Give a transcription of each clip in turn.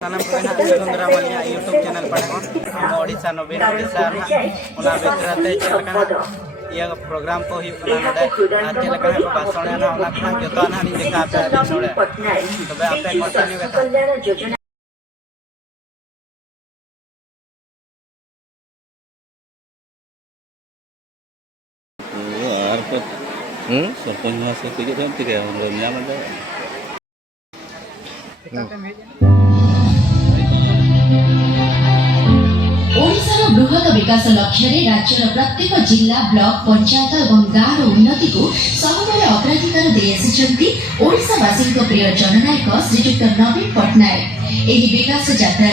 YouTube channel पड़े ओडिशा नवीन ओडिशा ये programme को ही भाषण जो देखा तब आप सरपंच से ओडिशार बृहत विकास लक्ष्य राज्यर प्रत्येक जिला ब्लॉक पंचायत और गाँव उन्नति को सबुबले अग्राधिकार देआसी ओडिशावासी प्रिय जननायक श्रीजुक्त नवीन पट्टनायक। एही विकास यात्रा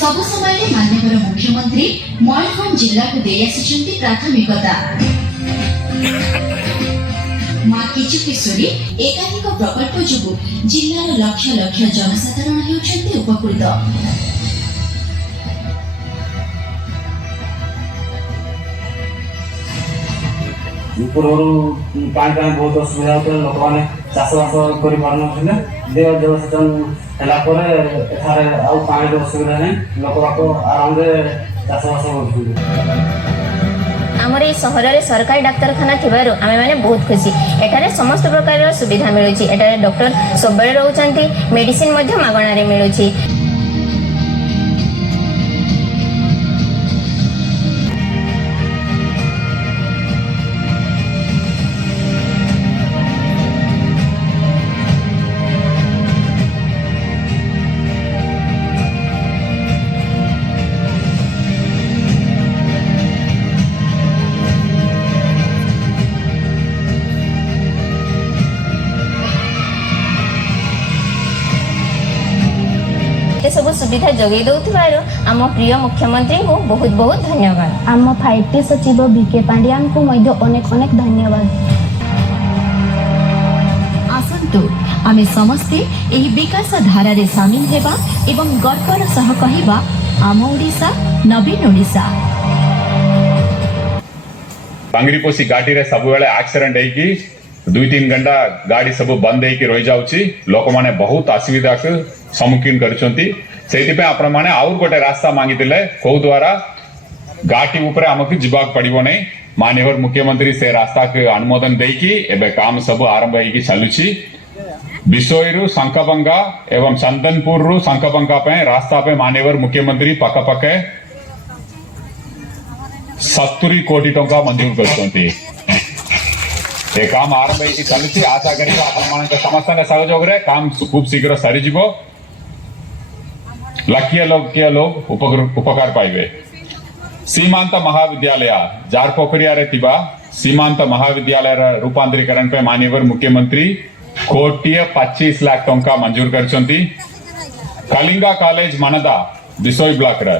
सब समय माननीय मुख्यमंत्री मयूरभंज जिला को देआसी प्राथमिकता। माँ किचुकेश्वरी एकाधिक प्रकल्प जो जिलार लक्ष लक्ष जनसाधारण होती उपकृत। पानी बहुत असुविधा होता है। लोक मैंने चाष बास कर जलसेचन है पानी असुविधा नहीं लोक आराम से चाष बास कर आमर ये सहर में सरकारी डाक्तरखाना थिबारु आमे माने बहुत खुशी। एठारे समस्त प्रकार सुविधा मिलुची। एठारे डॉक्टर सब रहउचंती, मेडिसिन मध्य मागणा रे मिलुची। सब सुविधा जगै दउथिबारु आम प्रिय मुख्यमंत्री को बहुत बहुत धन्यवाद। आम 5T सचिव बीके पांड्यान को मध्य अनेक अनेक धन्यवाद। आसंतु आमे समस्ते एही विकास धारा रे शामिल हेबा एवं गर्वर सह कहिबा आम ओडिशा नवीन ओडिशा। बांगरीपोसी घाटी रे सब बेले एक्सीडेंट हेकी 2-3 घंटा गाड़ी सब बंद हेकी रहि जाउची। लोक माने बहुत असुविधा के सम्मुखीन करछंती। सेति पे आपण माने और गोटे रास्ता मांगितिले को द्वारा घाटी ऊपर हमकु जिबाक पड़िबो नै। माननीय मुख्यमंत्री से रास्ता के अनुमोदन देकी एबे काम सब आरंभ हेकी चालुची। बिसोईरु संकबंगा एवं चंदनपुर रु संकबंगा पे रास्ता पे माननीय मुख्यमंत्री पक्के 70 कोटी टंका मंजूर करछंती। ये काम आरंभ हेकी चालुची। आशा करी आपण माने समस्त सहयोग रे काम खूब शीघ्र सरी जिवो। लक्ष्य लोग उपकार पाइबे। सीमांत महाविद्यालय जारपोखरिया रे तिबा सीमांत महाविद्यालय रूपांतरीकरण पे माननीय मुख्यमंत्री 1,25 लाख टंका मंजूर करछंती। कलिंगा कॉलेज मनदा बिसोई ब्लॉक रे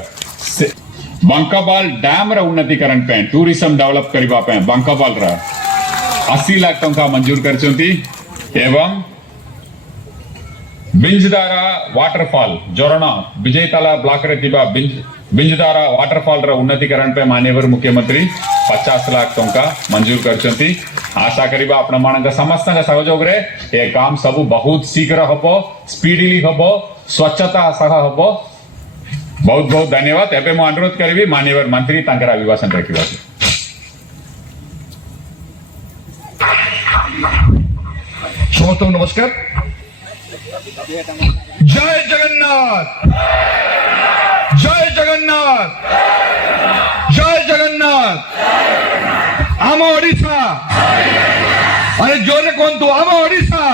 बंकाबाल डैम रे उन्नतीकरण पे टूरिज्म डेवलप करबा पे बंकाबाल रे 80 लाख टंका मंजूर करछंती। एवं बिंजदारा वाटरफॉल जोरणा विजयताला ब्लॉक रे तिबा बिंजदारा वाटरफॉल रे उन्नतीकरण पे माननीय मुख्यमंत्री 50 लाख टंका मंजूर करछंती। आशा करिबा आपण मानक समस्त सहयोग रे ए काम सब बहुत शीघ्र हबो, स्पीडली हबो, स्वच्छता सह हबो। बहुत बहुत धन्यवाद। एबे मु अनुरोध करिबी माननीय मंत्री तांकर अभिभाषण रखिबा। समस्त नमस्कार। जय जगन्नाथ, जय जगन्नाथ, जय जगन्नाथ। आम ओडिशा अरे जोरे कहतु आम ओडिशा,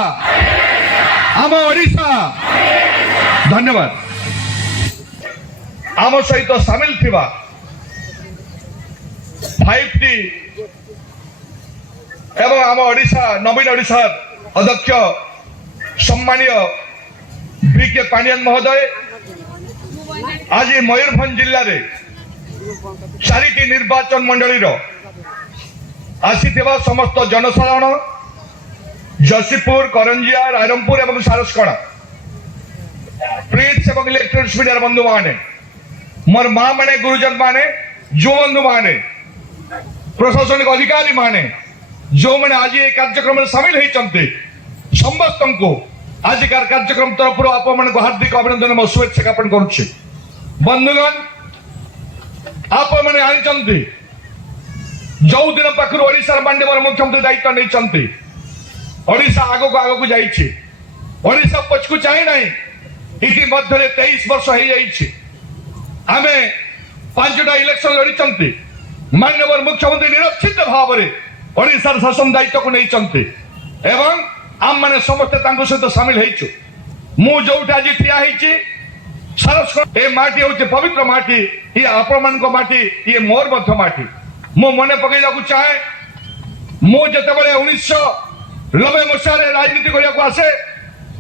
आम ओडिशा। धन्यवाद। आम सहित सामिल थिबा 5T एवं आम ओडिशा नवीन ओडिशा अध्यक्ष सम्मानीय बीके पांड्यान महोदय आज मयूरभंज जिले रे 4टी निर्वाचन मंडली आसीथिबा समस्त जनसाधारण जसीपुर, करंजिया, रायरंगपुर एवं सारसकणा प्रिंट्स एवं इलेक्ट्रॉनिक्स मीडिया बंधु माने, मोर मां माने, गुरुजन माने, जो बंधु माने, प्रशासनिक अधिकारी माने जो मैंने आज ये कार्यक्रम में शामिल होती समस्त को आजिकार कार्यक्रम तरफ आपण हार्दिक अभिनंदन और शुभेच्छा ज्ञापन करुच्छे। बंधुगण आपण मैंने आनी जो दिन पाखर ओडिशा माननीय मुख्यमंत्री दायित्व नहीं ओडिशा आग को जाइए ओडिशा पछकू चाहे ना इति मध्य 23 वर्ष हो जाइए आमे 5टा इलेक्शन लड़ी माननीय मुख्यमंत्री निरक्षित भाव में ओडिशा शासन दायित्व को नहीं एवं आम मैंने समस्ते सहित सामिल हो जो आज ठिया सारस्वत ए माटी हूँ पवित्र माटी ये आपण माटी ये मोर माटी मु मन पकड़ा चाहे मुझे 1990 मसीह राजनीति करने आसे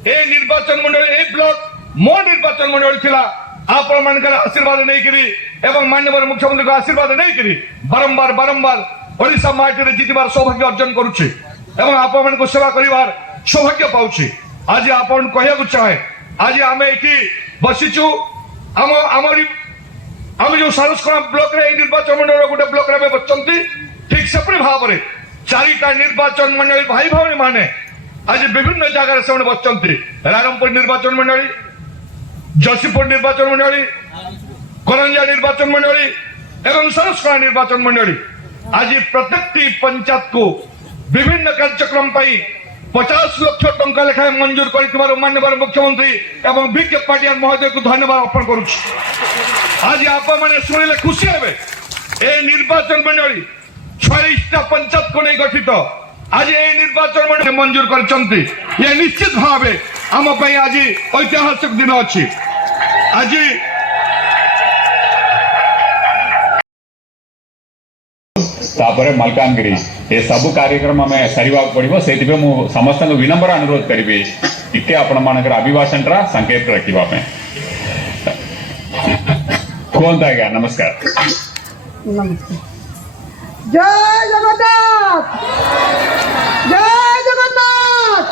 ए निर्वाचन मंडली ए ब्लॉक मो निर्वाचन मंडली थिला आपण मानकर आशीर्वाद नहीं एवं माननीय मुख्यमंत्री को आशीर्वाद नहीं बारंबार बारंबार ओडिशा माटी जितबार सौभाग्य अर्जन करुच्छे एवं आपण को सेवा करिवार सौभाग्य पाउछि। आज आपण कहया चाहे आज आम ये बसीचु आम जो सारस्वत ब्लॉक रे निर्वाचन मंडल गोटे ब्लॉक रे बचंती ठीक सेपरी भाव में 4टा निर्वाचन मंडली भाई भाई माने आज विभिन्न जगह से बचंती रायरंगपुर निर्वाचन मंडली जसीपुर निर्वाचन मंडली करंजा निर्वाचन मंडली एवं सारस्वत निर्वाचन मंडली आज प्रत्येक पंचायत को विभिन्न कार्यक्रम 50 लाख टंका लेखाएं मंजूर कर माननीय मुख्यमंत्री एवं बीके पाटियान महोदय को धन्यवाद अर्पण करुच्ची। आज आप मैंने शुणिले खुशी हे ए निर्वाचन मंडली 26टा पंचायत को नहीं गठित आज ये निर्वाचन मंडली मंजूर करछंती ये निश्चित भाव आम आज ऐतिहासिक दिन अच्छी। आज तापर मलकानगिरी ये सब कार्यक्रम आम सारे पड़ो से समस्त विनम्र अनुरोध करी टे आपण मानकर अभिभाषण संकेत रखापी कहते आज्ञा नमस्कार। जय जगन्नाथ जय जगन्नाथ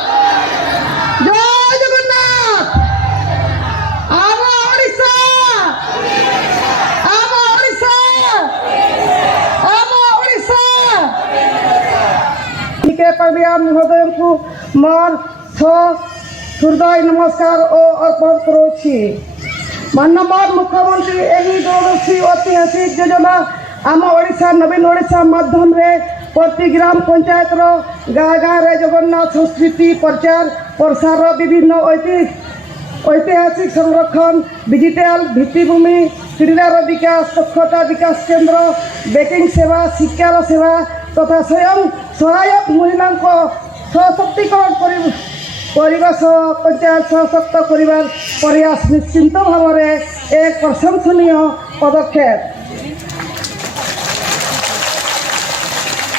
जय जगन्नाथ आम ओडिशा आम ओडिशा आम ओडिशा बीके पाटियान महोदय को मोर हृदय नमस्कार और अर्पण करुछि। माननीय मुख्यमंत्री यही दूरदर्शी ऐतिहासिक योजना आम ओडिशा नवीन ओडिशा माध्यम रे प्रति ग्राम पंचायत गाँ गाँव रे जगन्नाथ संस्कृति प्रचार प्रसार विभिन्न ऐतिहासिक संरक्षण डिजिटल भित्तिभूमि क्रीडार विकास दक्षता विकास केन्द्र बैंकिंग सेवा शिक्षार सेवा तथा स्वयं सहायक महिला सशक्तिकरण परिवेश पंचायत सशक्त करिवार प्रयास निश्चिंत भाव में एक प्रशंसनीय पदक्षेप।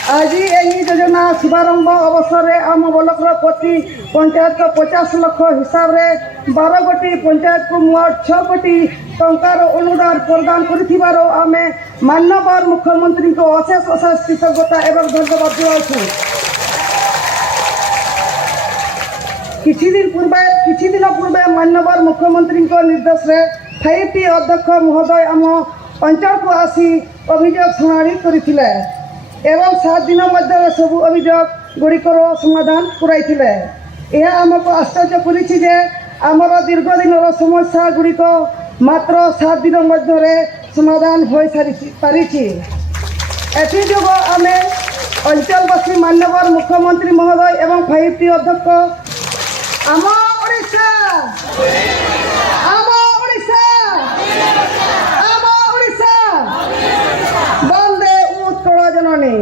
आज यही योजना शुभारंभ अवसर में आम ब्लॉक प्रति पंचायत को 50 लाख हिसाब से 12 गोटी पंचायत को मोट 6 कोटी टंकार अनुदान प्रदान कर आम माननीय मुख्यमंत्री को अशेष अशेष कृतज्ञता एवं धन्यवाद जनाऊँ। किछि दिन पूर्वे माननीय मुख्यमंत्री निर्देश रे 5टी अध्यक्ष महोदय आम अंचल को आसी अभियोग शुणाणी करथिले एवं 7 दिन मध्य सब अभियोग गुड़िकर समाधान कराइथिले। यह आमको आश्चर्य करिछि जे आमर दीर्घ दिन समस्या गुड़िक मात्र 7 दिन मध्य समाधान हो पारिछि। एथिजोग आमे अंचलवासी माननीय मुख्यमंत्री महोदय एवं 5टी अध्यक्ष आम ओडिशा आम ओडिशा आम ओडिशा वंदे उत्कल जननी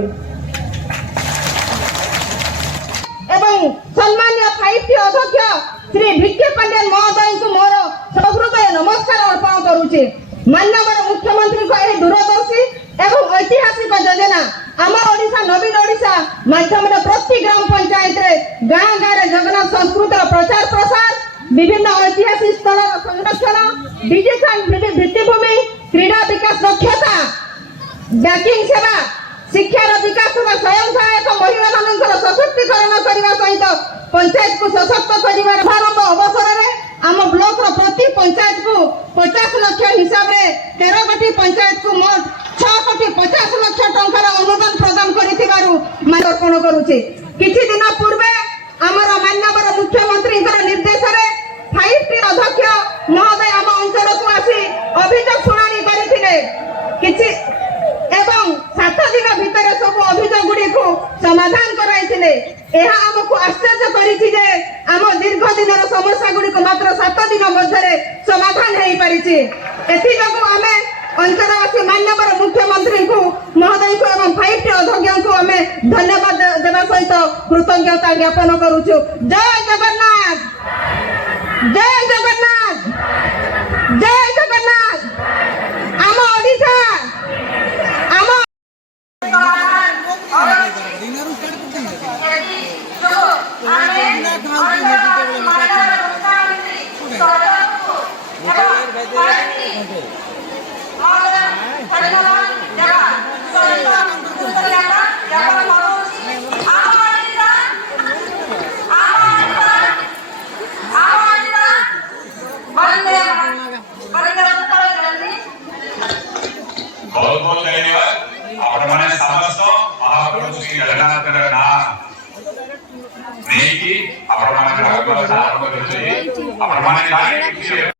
एवं सम्मान्य 5टी अध्यक्ष श्री बीके पाटियान महोदय को मोर सहृदय नमस्कार अर्पण करुचे। माननीय मुख्यमंत्री को यह दूरदर्शी एवं ऐतिहासिक योजना आम ओडिशा नवीन ओडिशा माध्यम प्रति ग्राम पंचायत रे गाँ गाँव रे जगन्नाथ संस्कृति प्रचार प्रसार विभिन्न ऐतिहासिक स्थल संरक्षण डिजिटल भित्तिभूमि क्रीडा विकास दक्षता बैंकिंग सेवा शिक्षार विकास तथा स्वयं सहायक महिला मानकर सशक्तिकरण करने सहित पंचायत को सशक्त कर प्रारंभ अवसर में आम ब्लॉक प्रति पंचायत को 50 लाख हिसाब से 13 गोटी पंचायत को मोट 6 कोटी 50 लाख टंकार अनुदान प्रदान करर्पण करुचे। किछि दिन पूर्वे आमर माननीय मुख्यमंत्री निर्देश अभियोग शुणाणी करथिले किछि एवं 7 दिन भितर सब अभियोग गुडी को समाधान कराइथिले। एहा हमको आश्चर्य करिछि जे आम दीर्घ दिनर समस्या गुडी को मात्र 7 दिन मध्यरे समाधान हेई परिछि। एथि जको आमे अंचलवासी माननीय मुख्यमंत्री को महोदय को एवं 5 अध्यक्ष को आमे धन्यवाद देवा सहित कृतज्ञता ज्ञापन करूछु। जय जगन्नाथ, जय जगन्नाथ, जय जगन्नाथ। आम ओडिशा आम बहुत बहुत धन्यवाद। आपने समस्त महाप्रभु श्री जगन्नाथ नाम नहीं की आपने आरंभ करते हैं।